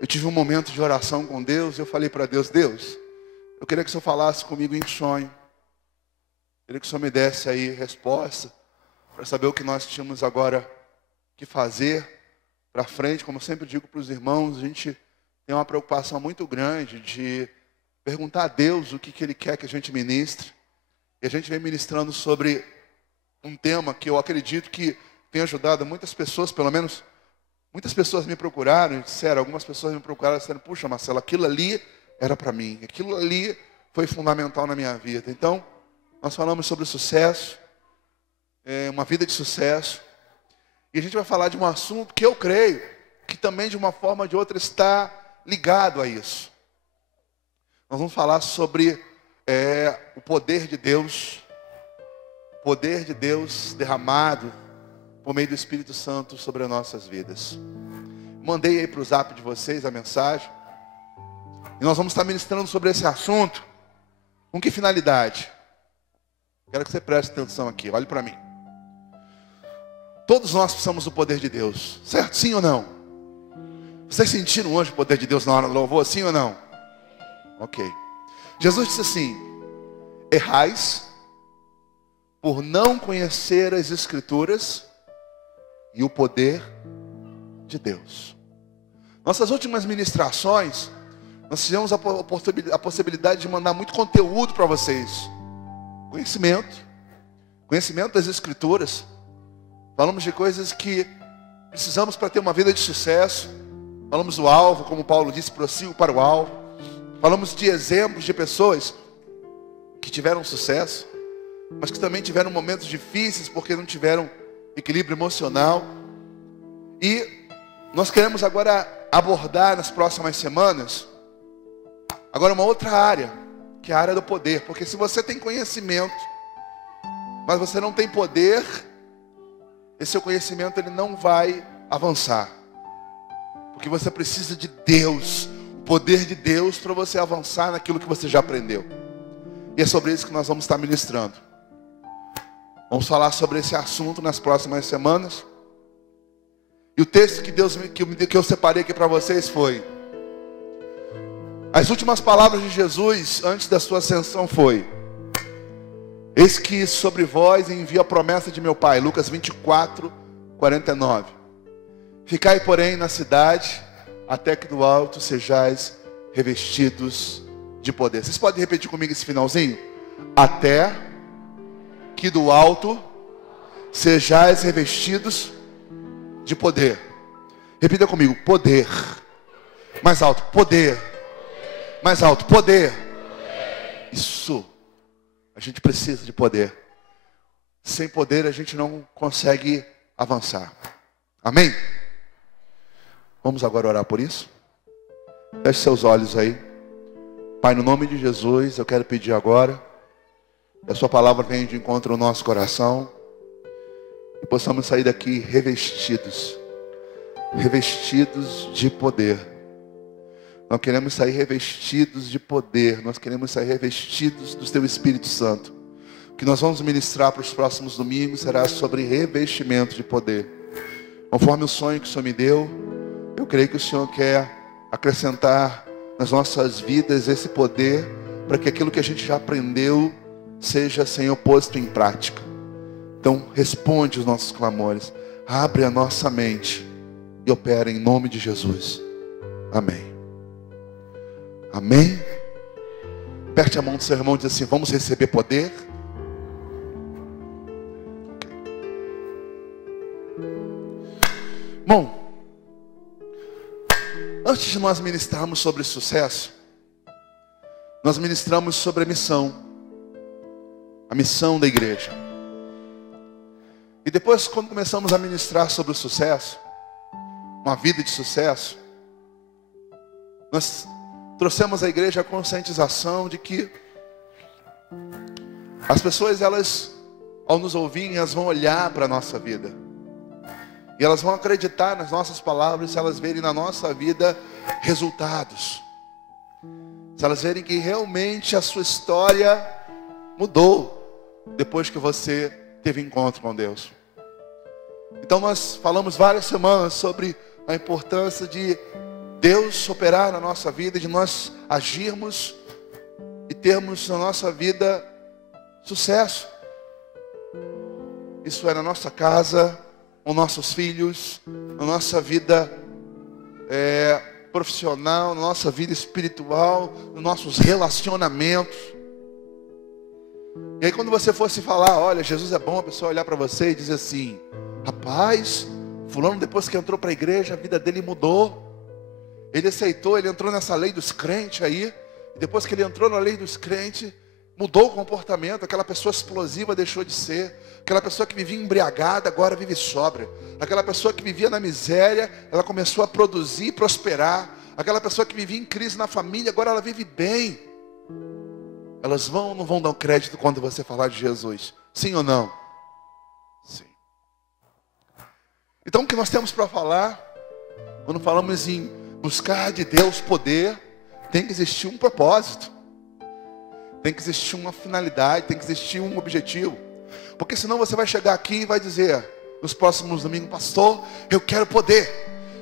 eu tive um momento de oração com Deus. Eu falei para Deus: Deus, eu queria que o Senhor falasse comigo em sonho. Eu queria que o Senhor me desse aí resposta para saber o que nós tínhamos agora que fazer para frente. Como eu sempre digo para os irmãos, a gente tem uma preocupação muito grande de perguntar a Deus o que Ele quer que a gente ministre. E a gente vem ministrando sobre um tema que eu acredito que tem ajudado muitas pessoas, pelo menos muitas pessoas me procuraram e disseram, algumas pessoas me procuraram e disseram: puxa, Marcelo, aquilo ali era para mim, aquilo ali foi fundamental na minha vida. Então, nós falamos sobre sucesso, uma vida de sucesso. E a gente vai falar de um assunto que eu creio que também de uma forma ou de outra está ligado a isso. Nós vamos falar sobre o poder de Deus derramado por meio do Espírito Santo sobre as nossas vidas. Mandei aí para o zap de vocês a mensagem. E nós vamos estar ministrando sobre esse assunto. Com que finalidade? Quero que você preste atenção aqui, olhe para mim. Todos nós precisamos do poder de Deus, certo? Sim ou não? Vocês sentiram hoje o poder de Deus na hora do louvor, sim ou não? Ok. Jesus disse assim: errais por não conhecer as Escrituras e o poder de Deus. Nossas últimas ministrações, nós tivemos a possibilidade de mandar muito conteúdo para vocês. Conhecimento das Escrituras. Falamos de coisas que precisamos para ter uma vida de sucesso. Falamos do alvo, como Paulo disse, prossigo para o alvo. Falamos de exemplos de pessoas que tiveram sucesso, mas que também tiveram momentos difíceis porque não tiveram equilíbrio emocional. E nós queremos agora abordar nas próximas semanas agora uma outra área, que é a área do poder. Porque se você tem conhecimento, mas você não tem poder, esse seu conhecimento ele não vai avançar. Porque você precisa de Deus, o poder de Deus, para você avançar naquilo que você já aprendeu. E é sobre isso que nós vamos estar ministrando. Vamos falar sobre esse assunto nas próximas semanas. E o texto que eu separei aqui para vocês foi: as últimas palavras de Jesus antes da sua ascensão foi: eis que sobre vós envio a promessa de meu Pai. Lucas 24, 49. Ficai, porém, na cidade, até que do alto sejais revestidos de poder. Vocês podem repetir comigo esse finalzinho? Até que do alto sejais revestidos de poder. Repita comigo: poder. Mais alto: poder. Mais alto: poder. Isso. A gente precisa de poder. Sem poder a gente não consegue avançar. Amém? Vamos agora orar por isso? Feche seus olhos aí. Pai, no nome de Jesus, eu quero pedir agora que a sua palavra venha de encontro ao nosso coração e possamos sair daqui revestidos de poder. Nós queremos sair revestidos de poder. Nós queremos sair revestidos do Teu Espírito Santo. O que nós vamos ministrar para os próximos domingos será sobre revestimento de poder. Conforme o sonho que o Senhor me deu, eu creio que o Senhor quer acrescentar nas nossas vidas esse poder, para que aquilo que a gente já aprendeu seja, Senhor, posto em prática. Então, responde os nossos clamores. Abre a nossa mente e opera em nome de Jesus. Amém. Amém. Aperte a mão do seu irmão e diz assim: vamos receber poder. Bom, antes de nós ministrarmos sobre sucesso, nós ministramos sobre a missão da igreja. E depois, quando começamos a ministrar sobre o sucesso, uma vida de sucesso, nós trouxemos à igreja a conscientização de que as pessoas, elas, ao nos ouvirem, elas vão olhar para a nossa vida. E elas vão acreditar nas nossas palavras se elas verem na nossa vida resultados. Se elas verem que realmente a sua história mudou depois que você teve encontro com Deus. Então nós falamos várias semanas sobre a importância de Deus operar na nossa vida, de nós agirmos e termos na nossa vida sucesso. Isso é na nossa casa, com nossos filhos, na nossa vida profissional, na nossa vida espiritual, nos nossos relacionamentos. E aí quando você fosse falar, olha, Jesus é bom, a pessoa olhar para você e dizer assim, rapaz, fulano depois que entrou para a igreja, a vida dele mudou. Ele aceitou, ele entrou nessa lei dos crentes aí. E depois que ele entrou na lei dos crentes, mudou o comportamento. Aquela pessoa explosiva deixou de ser. Aquela pessoa que vivia embriagada, agora vive sóbria. Aquela pessoa que vivia na miséria, ela começou a produzir e prosperar. Aquela pessoa que vivia em crise na família, agora ela vive bem. Elas vão ou não vão dar um crédito quando você falar de Jesus? Sim ou não? Sim. Então o que nós temos para falar, quando falamos em buscar de Deus poder, tem que existir um propósito. Tem que existir uma finalidade, tem que existir um objetivo. Porque senão você vai chegar aqui e vai dizer, nos próximos domingos, pastor, eu quero poder.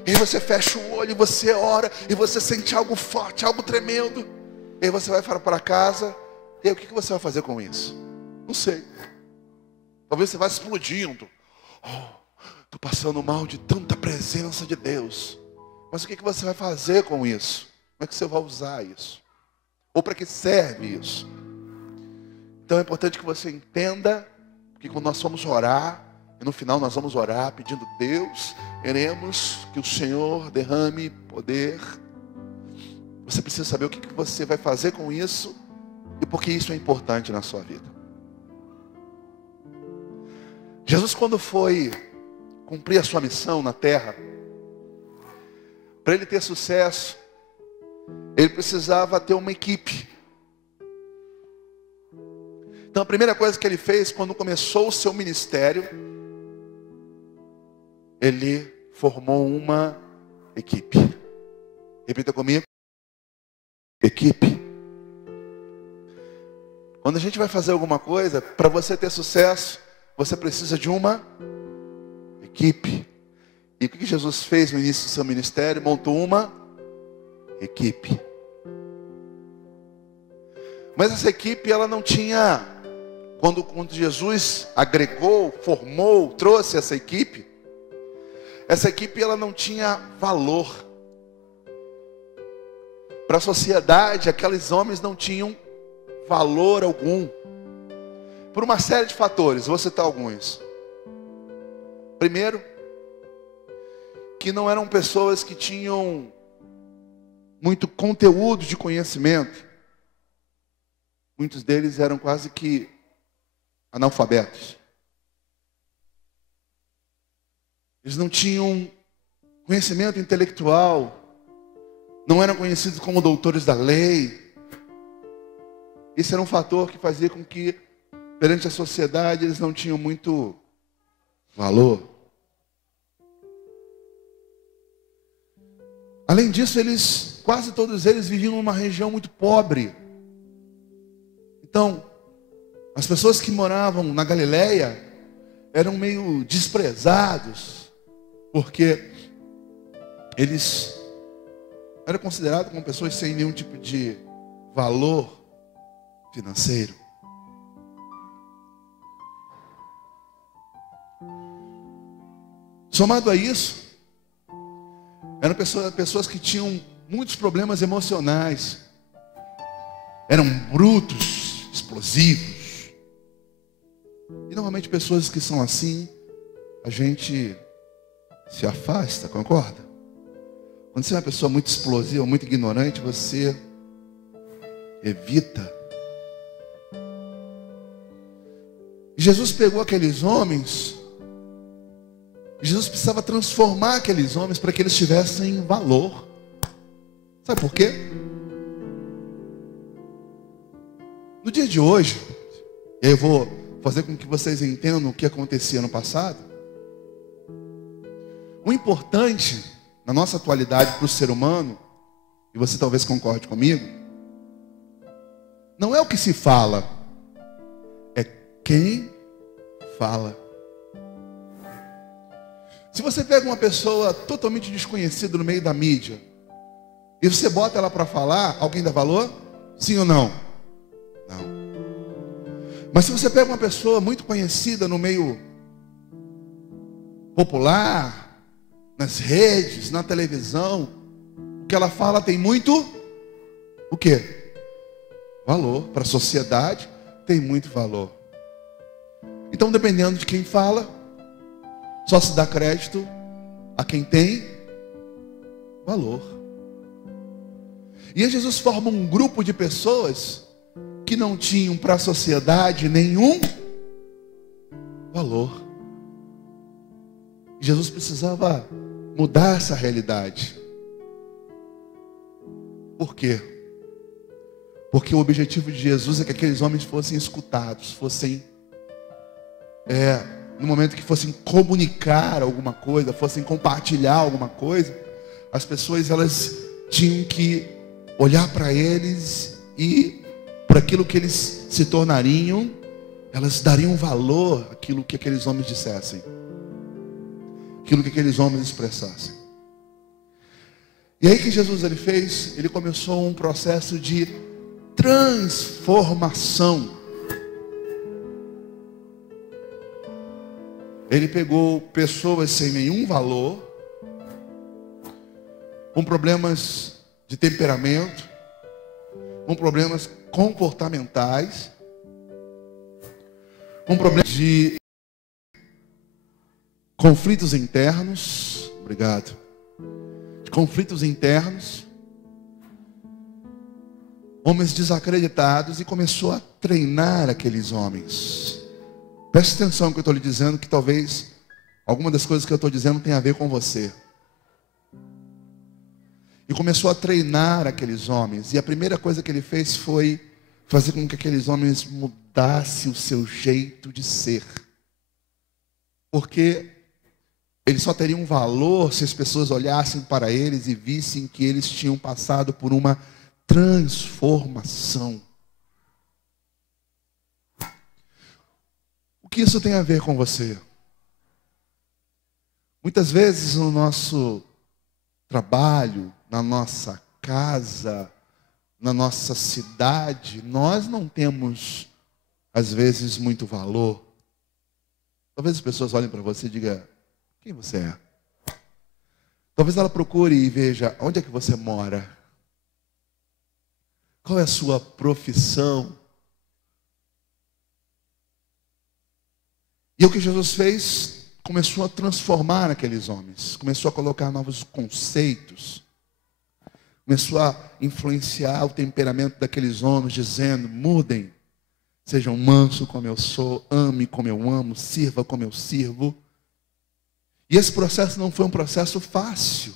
E aí você fecha o olho, e você ora, e você sente algo forte, algo tremendo. E aí você vai para casa, e aí o que você vai fazer com isso? Não sei. Talvez você vá explodindo. Estou passando mal de tanta presença de Deus. Mas o que você vai fazer com isso? Como é que você vai usar isso? Ou para que serve isso? Então é importante que você entenda que quando nós vamos orar, e no final nós vamos orar pedindo a Deus, queremos que o Senhor derrame poder. Você precisa saber o que você vai fazer com isso e por que isso é importante na sua vida. Jesus, quando foi cumprir a sua missão na terra, para ele ter sucesso, ele precisava ter uma equipe. Então a primeira coisa que ele fez quando começou o seu ministério, ele formou uma equipe. Repita comigo. Equipe. Quando a gente vai fazer alguma coisa, para você ter sucesso, você precisa de uma equipe. E o que Jesus fez no início do seu ministério? Montou uma equipe. Mas essa equipe, ela não tinha, quando Jesus agregou, formou, trouxe essa equipe ela não tinha valor. Para a sociedade, aqueles homens não tinham valor algum. Por uma série de fatores, vou citar alguns. Primeiro, que não eram pessoas que tinham muito conteúdo de conhecimento. Muitos deles eram quase que analfabetos. Eles não tinham conhecimento intelectual, não eram conhecidos como doutores da lei. Esse era um fator que fazia com que, perante a sociedade, eles não tinham muito valor. Além disso, quase todos eles viviam numa região muito pobre. Então, as pessoas que moravam na Galileia eram meio desprezados, porque eles eram considerados como pessoas sem nenhum tipo de valor financeiro. Somado a isso, eram pessoas que tinham muitos problemas emocionais. Eram brutos, explosivos. E normalmente pessoas que são assim, a gente se afasta, concorda? Quando você é uma pessoa muito explosiva, muito ignorante, você evita. E Jesus pegou aqueles homens, Jesus precisava transformar aqueles homens para que eles tivessem valor. Sabe por quê? No dia de hoje, eu vou fazer com que vocês entendam o que acontecia no passado. O importante na nossa atualidade para o ser humano, e você talvez concorde comigo, não é o que se fala, é quem fala. Se você pega uma pessoa totalmente desconhecida no meio da mídia, e você bota ela para falar, alguém dá valor? Sim ou não? Não. Mas se você pega uma pessoa muito conhecida no meio popular, nas redes, na televisão, o que ela fala tem muito, o quê? Valor. Para a sociedade tem muito valor. Então, dependendo de quem fala, só se dá crédito a quem tem valor. E aí Jesus forma um grupo de pessoas que não tinham para a sociedade nenhum valor. Jesus precisava mudar essa realidade. Por quê? Porque o objetivo de Jesus é que aqueles homens fossem escutados, fossem, no momento que fossem comunicar alguma coisa, fossem compartilhar alguma coisa, as pessoas elas tinham que olhar para eles e para aquilo que eles se tornariam, elas dariam valor àquilo que aqueles homens dissessem, aquilo que aqueles homens expressassem. E aí que Jesus ele fez, ele começou um processo de transformação. Ele pegou pessoas sem nenhum valor, com problemas de temperamento, com problemas comportamentais, com problemas de conflitos internos, obrigado, de conflitos internos, homens desacreditados, e começou a treinar aqueles homens. Preste atenção no que eu estou lhe dizendo, que talvez alguma das coisas que eu estou dizendo tenha a ver com você. E começou a treinar aqueles homens. E a primeira coisa que ele fez foi fazer com que aqueles homens mudassem o seu jeito de ser. Porque eles só teriam valor se as pessoas olhassem para eles e vissem que eles tinham passado por uma transformação. O que isso tem a ver com você? Muitas vezes no nosso trabalho, na nossa casa, na nossa cidade, nós não temos, às vezes, muito valor. Talvez as pessoas olhem para você e digam: quem você é? Talvez ela procure e veja: onde é que você mora? Qual é a sua profissão? E o que Jesus fez, começou a transformar aqueles homens, começou a colocar novos conceitos, começou a influenciar o temperamento daqueles homens, dizendo: mudem, sejam mansos como eu sou, ame como eu amo, sirva como eu sirvo. E esse processo não foi um processo fácil.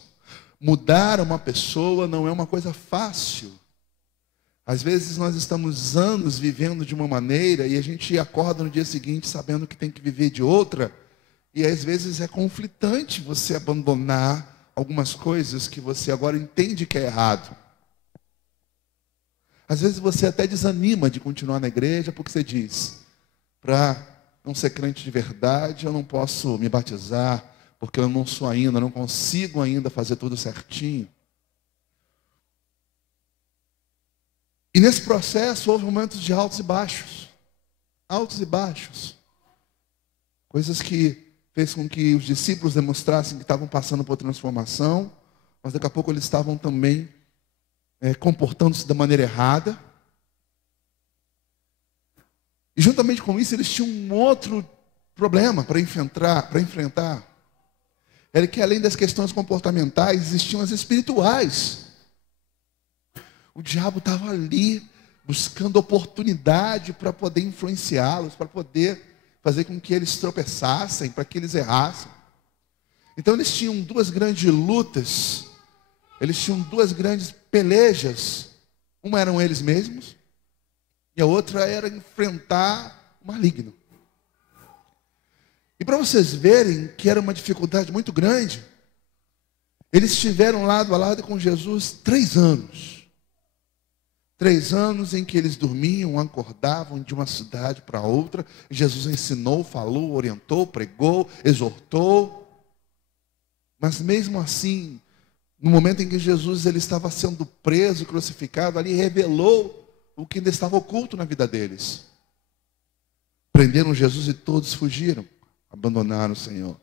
Mudar uma pessoa não é uma coisa fácil. Às vezes nós estamos anos vivendo de uma maneira e a gente acorda no dia seguinte sabendo que tem que viver de outra. E às vezes é conflitante você abandonar algumas coisas que você agora entende que é errado. Às vezes você até desanima de continuar na igreja porque você diz: para não ser crente de verdade eu não posso me batizar, porque eu não sou ainda, não consigo ainda fazer tudo certinho. E nesse processo houve momentos de altos e baixos. Altos e baixos. Coisas que fez com que os discípulos demonstrassem que estavam passando por transformação, mas daqui a pouco eles estavam também comportando-se da maneira errada. E juntamente com isso eles tinham um outro problema para enfrentar. Era que além das questões comportamentais, existiam as espirituais. O diabo estava ali buscando oportunidade para poder influenciá-los, para poder fazer com que eles tropeçassem, para que eles errassem. Então eles tinham duas grandes lutas, eles tinham duas grandes pelejas. Uma eram eles mesmos, e a outra era enfrentar o maligno. E para vocês verem que era uma dificuldade muito grande, eles estiveram lado a lado com Jesus 3 anos. 3 anos em que eles dormiam, acordavam de uma cidade para outra. Jesus ensinou, falou, orientou, pregou, exortou. Mas mesmo assim, no momento em que Jesus ele estava sendo preso, crucificado, ali revelou o que ainda estava oculto na vida deles. Prenderam Jesus e todos fugiram, abandonaram o Senhor.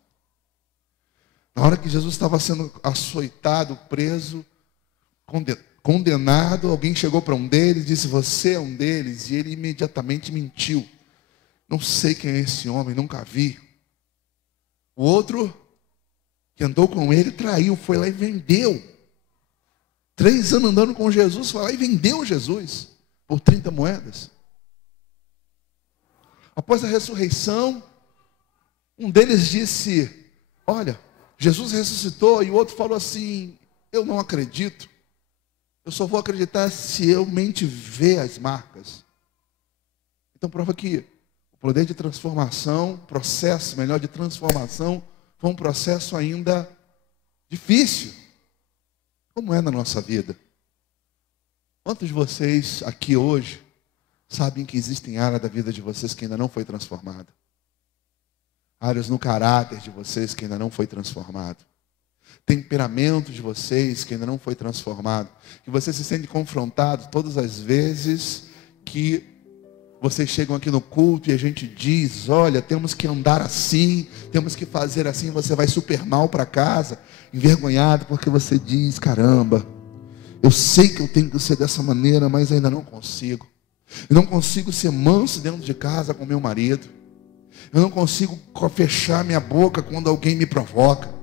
Na hora que Jesus estava sendo açoitado, preso, condenado, alguém chegou para um deles e disse: você é um deles? E ele imediatamente mentiu. Não sei quem é esse homem, nunca vi. O outro, que andou com ele, traiu, foi lá e vendeu. 3 anos andando com Jesus, foi lá e vendeu Jesus por 30 moedas. Após a ressurreição, um deles disse: olha, Jesus ressuscitou. E o outro falou assim: eu não acredito. Eu só vou acreditar se eu mente ver as marcas. Então prova que o poder de transformação, processo melhor de transformação, foi um processo ainda difícil. Como é na nossa vida? Quantos de vocês aqui hoje sabem que existem áreas da vida de vocês que ainda não foi transformada? Áreas no caráter de vocês que ainda não foi transformado. Temperamento de vocês que ainda não foi transformado. Que vocês se sentem confrontados todas as vezes que vocês chegam aqui no culto e a gente diz: olha, temos que andar assim, temos que fazer assim. Você vai super mal para casa, envergonhado, porque você diz: caramba, eu sei que eu tenho que ser dessa maneira, mas ainda não consigo. Eu não consigo ser manso dentro de casa com meu marido. Eu não consigo fechar minha boca quando alguém me provoca.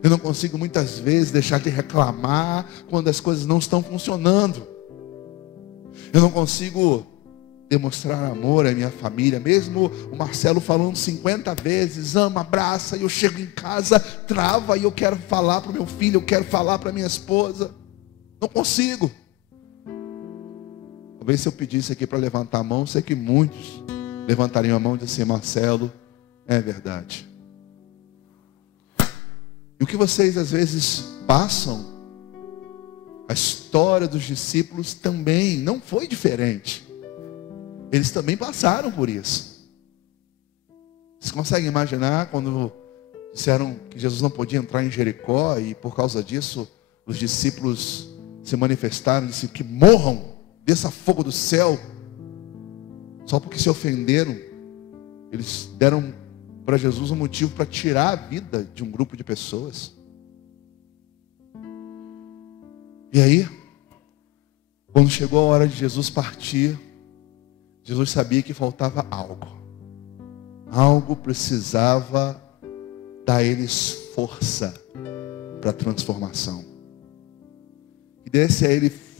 Eu não consigo muitas vezes deixar de reclamar quando as coisas não estão funcionando. Eu não consigo demonstrar amor à minha família, mesmo o Marcelo falando 50 vezes, ama, abraça, e eu chego em casa, trava, e eu quero falar para o meu filho, eu quero falar para minha esposa. Não consigo. Talvez se eu pedisse aqui para levantar a mão, sei que muitos levantariam a mão e dizem assim: Marcelo, é verdade. E o que vocês às vezes passam, a história dos discípulos também não foi diferente. Eles também passaram por isso. Vocês conseguem imaginar quando disseram que Jesus não podia entrar em Jericó e por causa disso os discípulos se manifestaram e disseram que morram, desça fogo do céu, só porque se ofenderam? Eles deram para Jesus um motivo para tirar a vida de um grupo de pessoas. E aí, quando chegou a hora de Jesus partir, Jesus sabia que faltava algo. Algo precisava dar a eles força para a transformação. E desse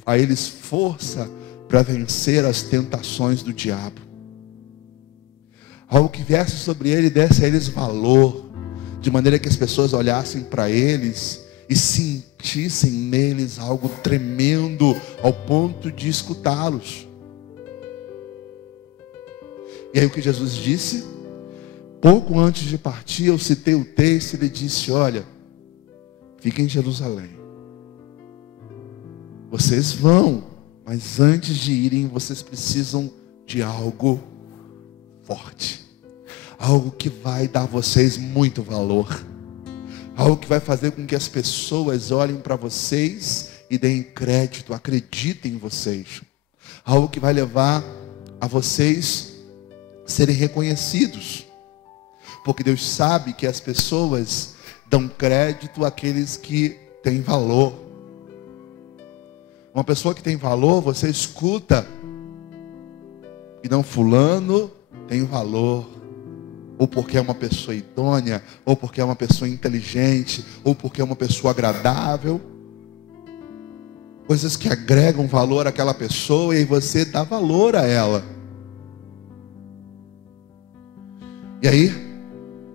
a eles força para vencer as tentações do diabo. Algo que viesse sobre ele e desse a eles valor, de maneira que as pessoas olhassem para eles e sentissem neles algo tremendo, ao ponto de escutá-los. E aí o que Jesus disse? Pouco antes de partir, eu citei o texto, ele disse: olha, fiquem em Jerusalém. Vocês vão, mas antes de irem, vocês precisam de algo forte. Algo que vai dar a vocês muito valor. Algo que vai fazer com que as pessoas olhem para vocês e deem crédito, acreditem em vocês. Algo que vai levar a vocês serem reconhecidos. Porque Deus sabe que as pessoas dão crédito àqueles que têm valor. Uma pessoa que tem valor, você escuta. E não, fulano tem valor. Ou porque é uma pessoa idônea, ou porque é uma pessoa inteligente, ou porque é uma pessoa agradável. Coisas que agregam valor àquela pessoa e você dá valor a ela. E aí,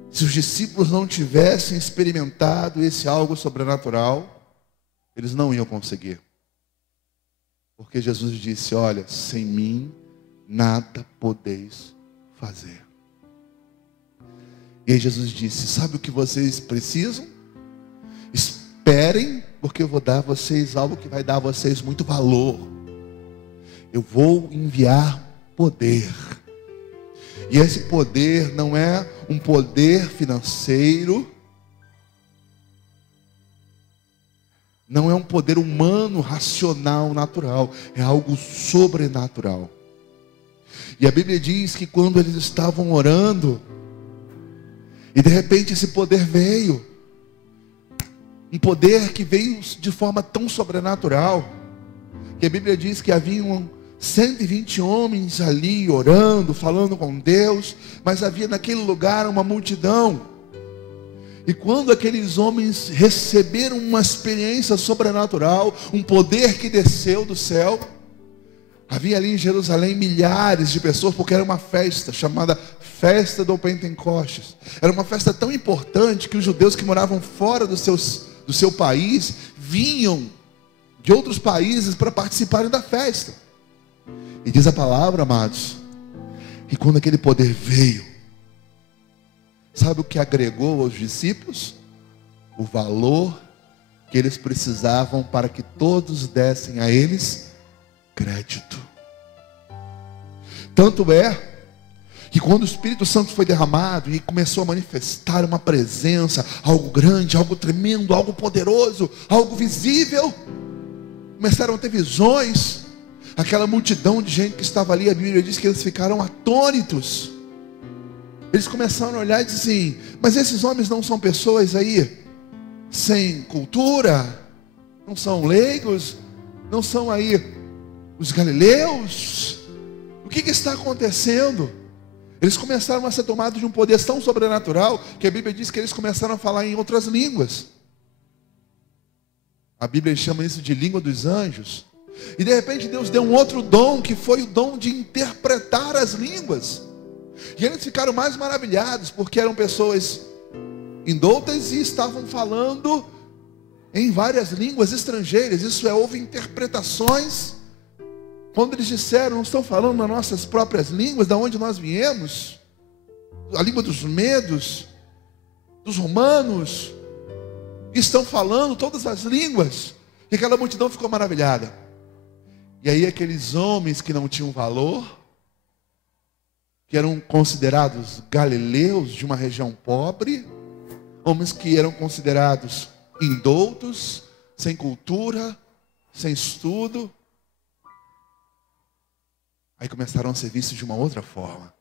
se os discípulos não tivessem experimentado esse algo sobrenatural, eles não iam conseguir. Porque Jesus disse: olha, sem mim nada podeis fazer. E aí Jesus disse: sabe o que vocês precisam? Esperem, porque eu vou dar a vocês algo que vai dar a vocês muito valor. Eu vou enviar poder. E esse poder não é um poder financeiro. Não é um poder humano, racional, natural. É algo sobrenatural. E a Bíblia diz que quando eles estavam orando, e de repente esse poder veio. Um poder que veio de forma tão sobrenatural, que a Bíblia diz que haviam 120 homens ali orando, falando com Deus, mas havia naquele lugar uma multidão. E quando aqueles homens receberam uma experiência sobrenatural, um poder que desceu do céu, havia ali em Jerusalém milhares de pessoas, porque era uma festa chamada Festa do Pentecostes. Era uma festa tão importante que os judeus que moravam fora do seu país vinham de outros países para participarem da festa. E diz a palavra, amados, que quando aquele poder veio, sabe o que agregou aos discípulos? O valor que eles precisavam para que todos dessem a eles crédito. Tanto é que quando o Espírito Santo foi derramado e começou a manifestar uma presença, algo grande, algo tremendo, algo poderoso, algo visível, começaram a ter visões. Aquela multidão de gente que estava ali, a Bíblia diz que eles ficaram atônitos. Eles começaram a olhar e dizer assim: mas esses homens não são pessoas aí sem cultura? Não são leigos? Não são aí os galileus? O que está acontecendo? Eles começaram a ser tomados de um poder tão sobrenatural, que a Bíblia diz que eles começaram a falar em outras línguas. A Bíblia chama isso de língua dos anjos. E de repente Deus deu um outro dom, que foi o dom de interpretar as línguas. E eles ficaram mais maravilhados, porque eram pessoas indoutas e estavam falando em várias línguas estrangeiras. Isso é, houve interpretações. Quando eles disseram, não estão falando nas nossas próprias línguas, da onde nós viemos, a língua dos medos, dos romanos, estão falando todas as línguas. E aquela multidão ficou maravilhada. E aí aqueles homens que não tinham valor, que eram considerados galileus de uma região pobre, homens que eram considerados indoutos, sem cultura, sem estudo, aí começaram a ser vistos de uma outra forma.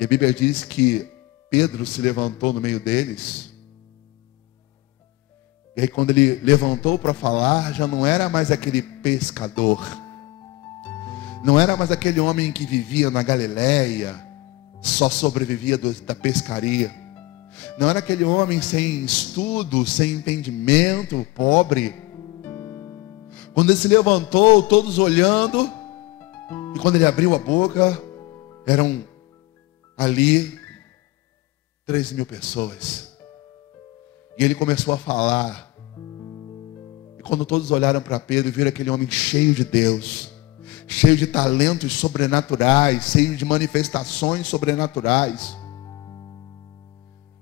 E a Bíblia diz que Pedro se levantou no meio deles. E aí quando ele levantou para falar, já não era mais aquele pescador. Não era mais aquele homem que vivia na Galileia, só sobrevivia da pescaria. Não era aquele homem sem estudo, sem entendimento, pobre. Quando ele se levantou, todos olhando, e quando ele abriu a boca, eram ali 3.000 pessoas. E ele começou a falar. E quando todos olharam para Pedro e viram aquele homem cheio de Deus, cheio de talentos sobrenaturais, cheio de manifestações sobrenaturais,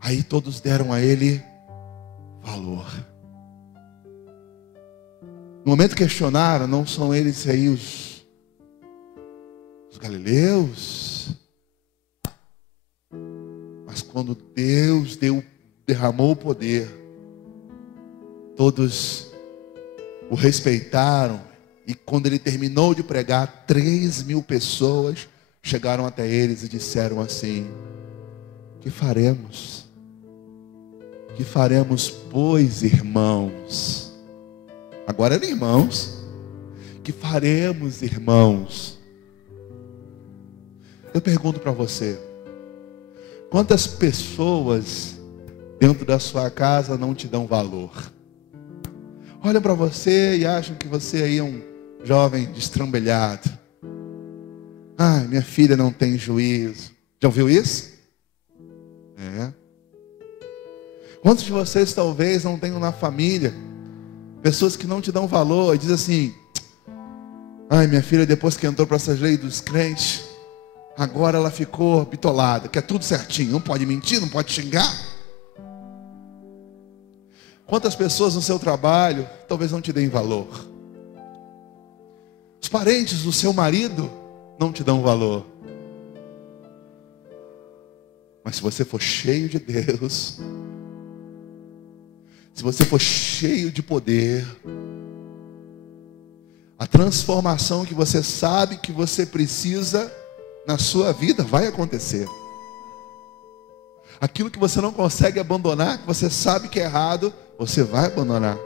aí todos deram a ele valor. No momento que questionaram, não são eles aí os galileus? Mas quando Deus derramou o poder, todos o respeitaram. E quando ele terminou de pregar, 3.000 pessoas chegaram até eles e disseram assim: que faremos? Que faremos, pois, irmãos? Agora eram irmãos. Que faremos, irmãos? Eu pergunto para você: quantas pessoas dentro da sua casa não te dão valor? Olham para você e acham que você aí é um jovem destrambelhado. Ah, minha filha não tem juízo. Já ouviu isso? É. Quantos de vocês talvez não tenham na família pessoas que não te dão valor e dizem assim: ai, minha filha, depois que entrou para essas leis dos crentes, agora ela ficou bitolada, quer tudo certinho, não pode mentir, não pode xingar. Quantas pessoas no seu trabalho talvez não te deem valor? Os parentes do seu marido não te dão valor. Mas se você for cheio de Deus, se você for cheio de poder, a transformação que você sabe que você precisa na sua vida vai acontecer. Aquilo que você não consegue abandonar, que você sabe que é errado, você vai abandonar.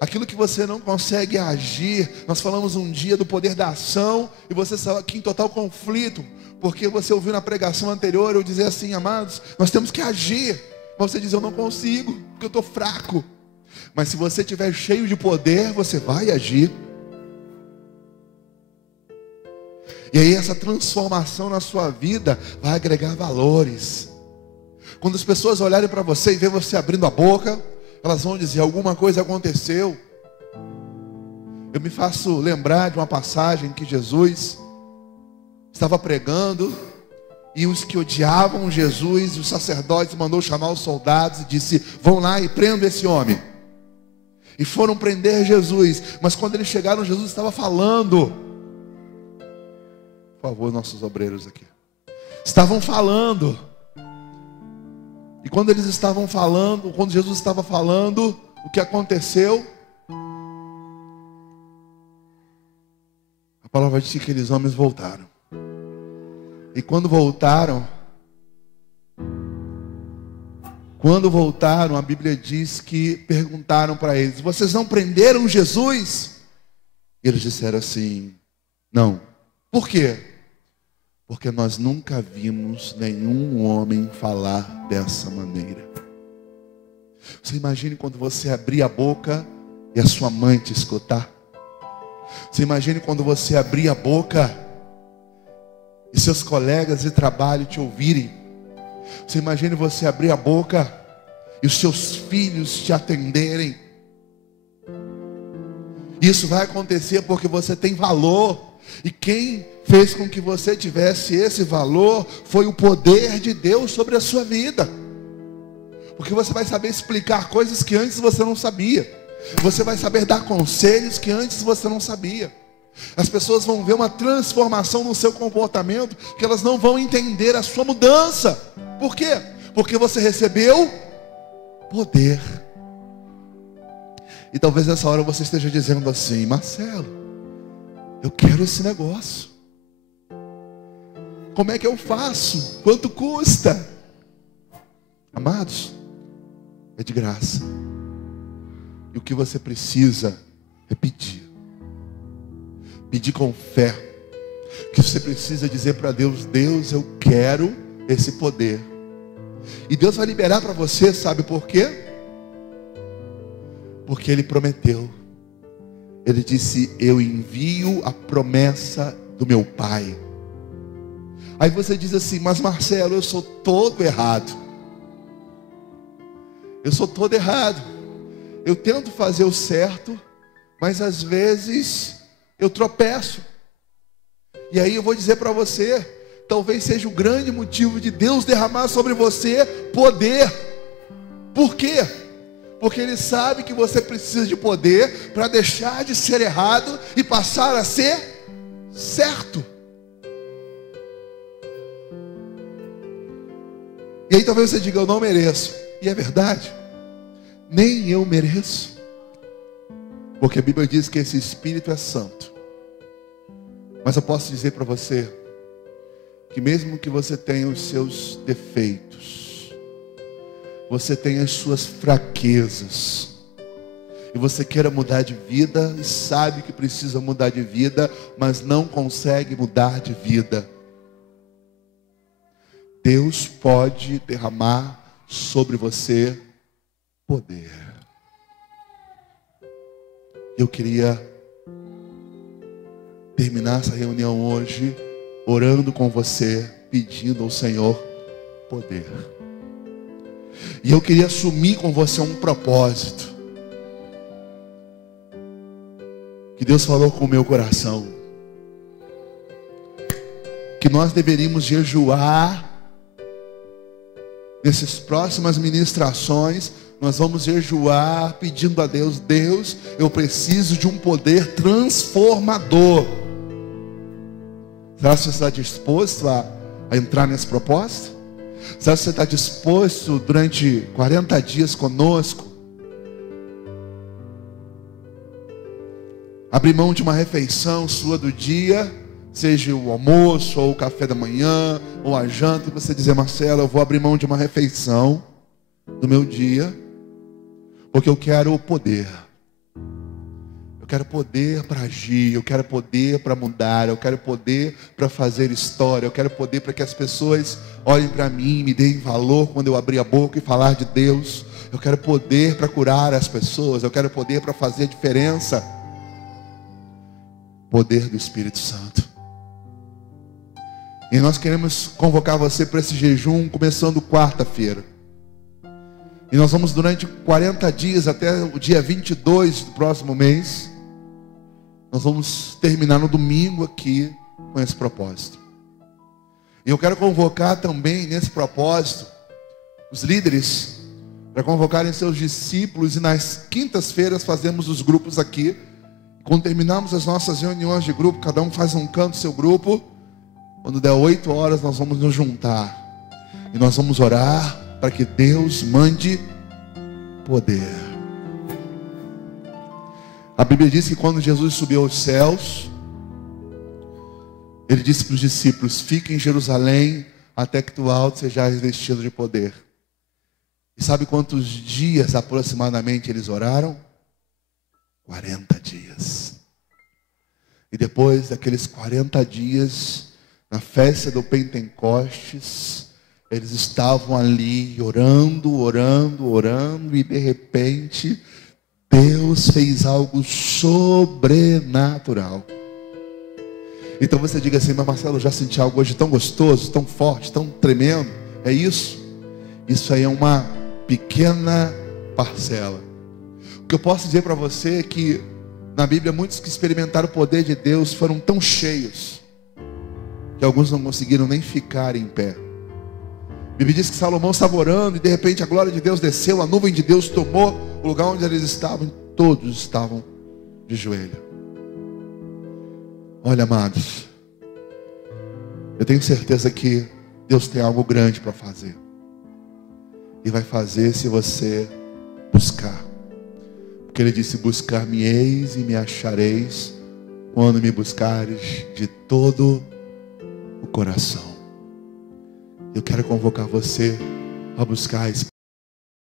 Aquilo que você não consegue agir, nós falamos um dia do poder da ação, e você estava aqui em total conflito, porque você ouviu na pregação anterior eu dizer assim: amados, nós temos que agir. Mas você diz: eu não consigo, porque eu estou fraco. Mas se você estiver cheio de poder, você vai agir. E aí essa transformação na sua vida vai agregar valores. Quando as pessoas olharem para você e ver você abrindo a boca, elas vão dizer: alguma coisa aconteceu. Eu me faço lembrar de uma passagem que Jesus estava pregando, e os que odiavam Jesus, os sacerdotes, mandou chamar os soldados e disse: vão lá e prendam esse homem. E foram prender Jesus. Mas quando eles chegaram, Jesus estava falando. Por favor, nossos obreiros aqui. Estavam falando. E quando eles estavam falando, quando Jesus estava falando, o que aconteceu? A palavra diz que aqueles homens voltaram. E quando voltaram, a Bíblia diz que perguntaram para eles: vocês não prenderam Jesus? E eles disseram assim: não. Por quê? Porque nós nunca vimos nenhum homem falar dessa maneira. Você imagine quando você abrir a boca e a sua mãe te escutar. Você imagine quando você abrir a boca e seus colegas de trabalho te ouvirem. Você imagine você abrir a boca e os seus filhos te atenderem. Isso vai acontecer porque você tem valor. E quem fez com que você tivesse esse valor foi o poder de Deus sobre a sua vida. Porque você vai saber explicar coisas que antes você não sabia. Você vai saber dar conselhos que antes você não sabia. As pessoas vão ver uma transformação no seu comportamento, que elas não vão entender a sua mudança. Por quê? Porque você recebeu poder. E talvez nessa hora você esteja dizendo assim: Marcelo, eu quero esse negócio. Como é que eu faço? Quanto custa? Amados, é de graça. E o que você precisa é pedir. Pedir com fé. O que você precisa dizer para Deus: Deus, eu quero esse poder. E Deus vai liberar para você, sabe por quê? Porque Ele prometeu. Ele disse: eu envio a promessa do meu Pai. Aí você diz assim: mas Marcelo, eu sou todo errado. Eu sou todo errado. Eu tento fazer o certo, mas às vezes eu tropeço. E aí eu vou dizer para você: talvez seja o grande motivo de Deus derramar sobre você poder. Por quê? Porque Ele sabe que você precisa de poder para deixar de ser errado e passar a ser certo. E aí talvez você diga: eu não mereço. E é verdade, nem eu mereço. Porque a Bíblia diz que esse Espírito é santo. Mas eu posso dizer para você que mesmo que você tenha os seus defeitos, você tenha as suas fraquezas, e você queira mudar de vida, e sabe que precisa mudar de vida, mas não consegue mudar de vida, Deus pode derramar sobre você poder. Eu queria terminar essa reunião hoje orando com você, pedindo ao Senhor poder. E eu queria assumir com você um propósito que Deus falou com o meu coração, que nós deveríamos jejuar. Nessas próximas ministrações, nós vamos jejuar pedindo a Deus: Deus, eu preciso de um poder transformador. Será que você está disposto a entrar nessa proposta? Será que você está disposto durante 40 dias conosco? Abrir mão de uma refeição sua do dia, seja o almoço, ou o café da manhã, ou a janta, e você dizer: Marcelo, eu vou abrir mão de uma refeição do meu dia, porque eu quero o poder. Eu quero poder para agir, eu quero poder para mudar, eu quero poder para fazer história, eu quero poder para que as pessoas olhem para mim, me deem valor quando eu abrir a boca e falar de Deus. Eu quero poder para curar as pessoas, eu quero poder para fazer a diferença. Poder do Espírito Santo. E nós queremos convocar você para esse jejum começando quarta-feira. E nós vamos durante 40 dias até o dia 22 do próximo mês. Nós vamos terminar no domingo aqui com esse propósito. E eu quero convocar também nesse propósito os líderes para convocarem seus discípulos, e nas quintas-feiras fazemos os grupos aqui. Quando terminarmos as nossas reuniões de grupo, cada um faz um canto do seu grupo. Quando der 8 horas, nós vamos nos juntar. E nós vamos orar para que Deus mande poder. A Bíblia diz que quando Jesus subiu aos céus, Ele disse para os discípulos: fiquem em Jerusalém até que do alto sejais vestidos de poder. E sabe quantos dias aproximadamente eles oraram? 40 dias. E depois daqueles 40 dias, na festa do Pentecostes, eles estavam ali orando, orando, orando, e de repente Deus fez algo sobrenatural. Então você diga assim: mas Marcelo, eu já senti algo hoje tão gostoso, tão forte, tão tremendo. É isso? Isso aí é uma pequena parcela. O que eu posso dizer para você é que na Bíblia muitos que experimentaram o poder de Deus foram tão cheios que alguns não conseguiram nem ficar em pé. A Bíblia diz que Salomão estava orando e de repente a glória de Deus desceu, a nuvem de Deus tomou o lugar onde eles estavam, e todos estavam de joelho. Olha, amados, eu tenho certeza que Deus tem algo grande para fazer, e vai fazer se você buscar. Porque Ele disse: buscar-me-eis e me achareis, quando me buscares de todo o coração. Eu quero convocar você a buscar esse